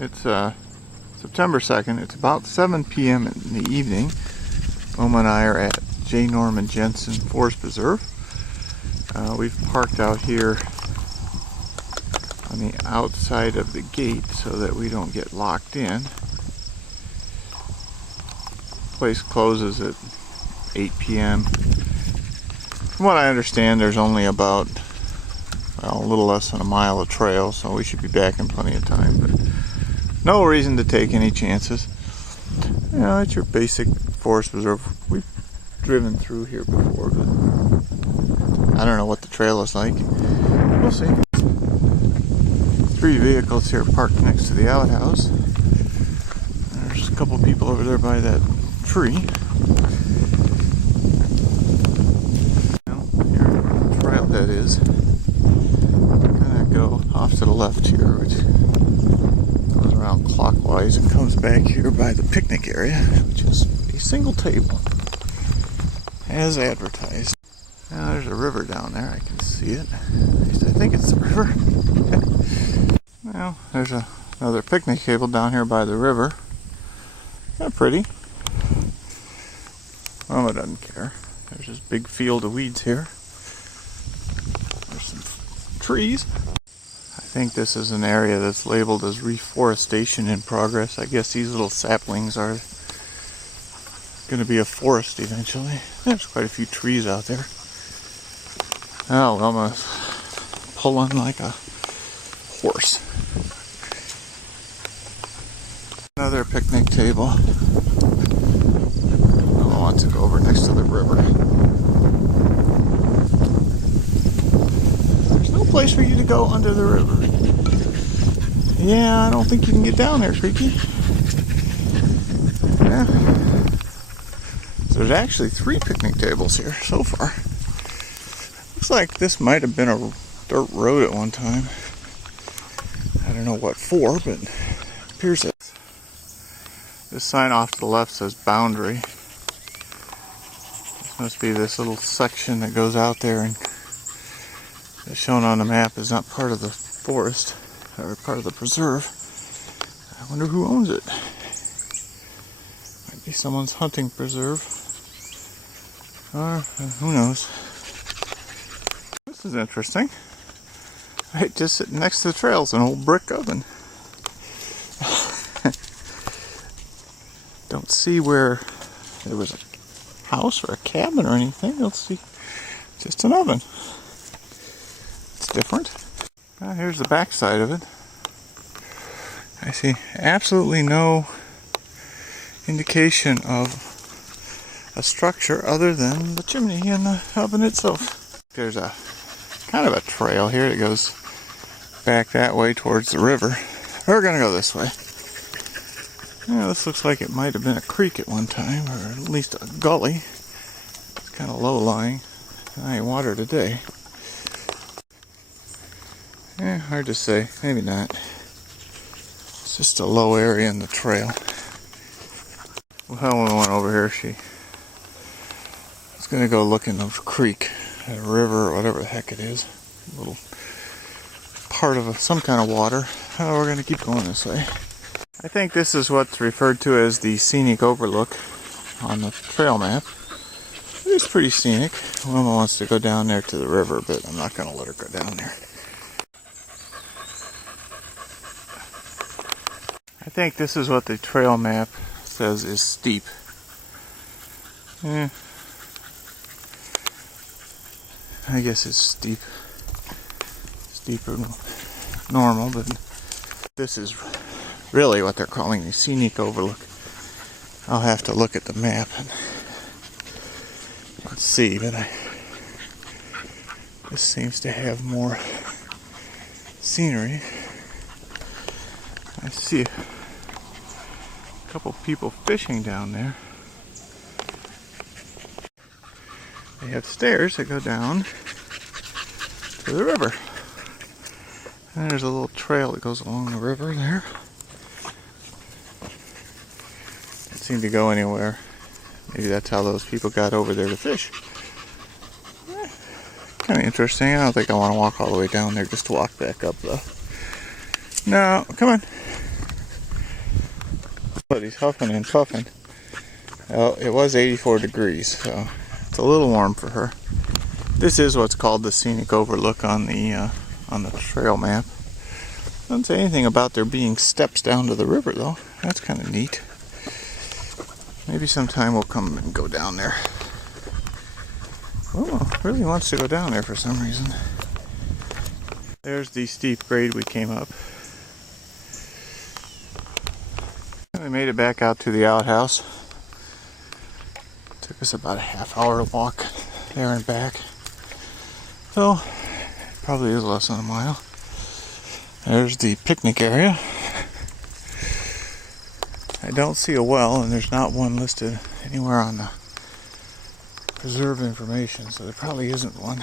It's September 2nd. It's about 7 p.m. in the evening. Wilma and I are at J. Norman Jensen Forest Preserve. We've parked out here on the outside of the gate so that we don't get locked in. The place closes at 8 p.m. From what I understand, there's only about a little less than a mile of trail, so we should be back in plenty of time. But no reason to take any chances. You know, it's your basic forest preserve. We've driven through here before, but I don't know what the trail is like. We'll see. 3 vehicles here parked next to the outhouse. There's a couple people over there by that tree. Here the trailhead is. Gonna go off to the left here, which goes around clockwise and comes back here by the picnic area, which is a single table, as advertised. Now there's a river down there. I can see it. At least I think it's the river. Well, there's another picnic table down here by the river. Kind of pretty. Mama doesn't care. There's this big field of weeds here. There's some trees. I think this is an area that's labeled as reforestation in progress. I guess these little saplings are going to be a forest eventually. There's quite a few trees out there. Oh, Wilma's pulling like a horse. Another picnic table. Wilma wants to go over next to the river. There's no place for you to go under the river. Yeah, I don't think you can get down there, Creaky. Yeah. So there's actually 3 picnic tables here so far. Looks like this might have been a dirt road at one time. I don't know what for, but it appears that this sign off to the left says boundary. This must be this little section that goes out there and is shown on the map is not part of the forest or part of the preserve. I wonder who owns it. Might be someone's hunting preserve. Or who knows. This is interesting. Right, just sitting next to the trail is an old brick oven. Don't see where there was a house or a cabin or anything. You'll see just an oven. It's different. Here's the back side of it. I see absolutely no indication of a structure other than the chimney and the oven itself. There's a kind of a trail here that goes back that way towards the river. We're gonna go this way. Yeah, this looks like it might have been a creek at one time, or at least a gully. It's kind of low-lying. I ain't water today. Yeah, hard to say. Maybe not. It's just a low area in the trail. Well, when we went over here, she was going to go look in the creek, a river, or whatever the heck it is. A little part of some kind of water. Oh, we're going to keep going this way. I think this is what's referred to as the scenic overlook on the trail map. It is pretty scenic. Wilma wants to go down there to the river, but I'm not going to let her go down there. I think this is what the trail map says is steep. Yeah. I guess it's steep. Steeper than normal, but this is really what they're calling the scenic overlook. I'll have to look at the map and see, but this seems to have more scenery. I see a couple people fishing down there. They have stairs that go down to the river. And there's a little trail that goes along the river there. Doesn't seem to go anywhere. Maybe that's how those people got over there to fish. Kind of interesting. I don't think I want to walk all the way down there just to walk back up though. No, come on. But he's huffing and puffing. Well, it was 84 degrees, so it's a little warm for her. This is what's called the scenic overlook on the trail map. Doesn't say anything about there being steps down to the river, though. That's kind of neat. Maybe sometime we'll come and go down there. Oh, really wants to go down there for some reason. There's the steep grade we came up. We made it back out to the outhouse. Took us about a half-hour walk there and back. So, probably is less than a mile. There's the picnic area. I don't see a well, and there's not one listed anywhere on the preserve information, so there probably isn't one.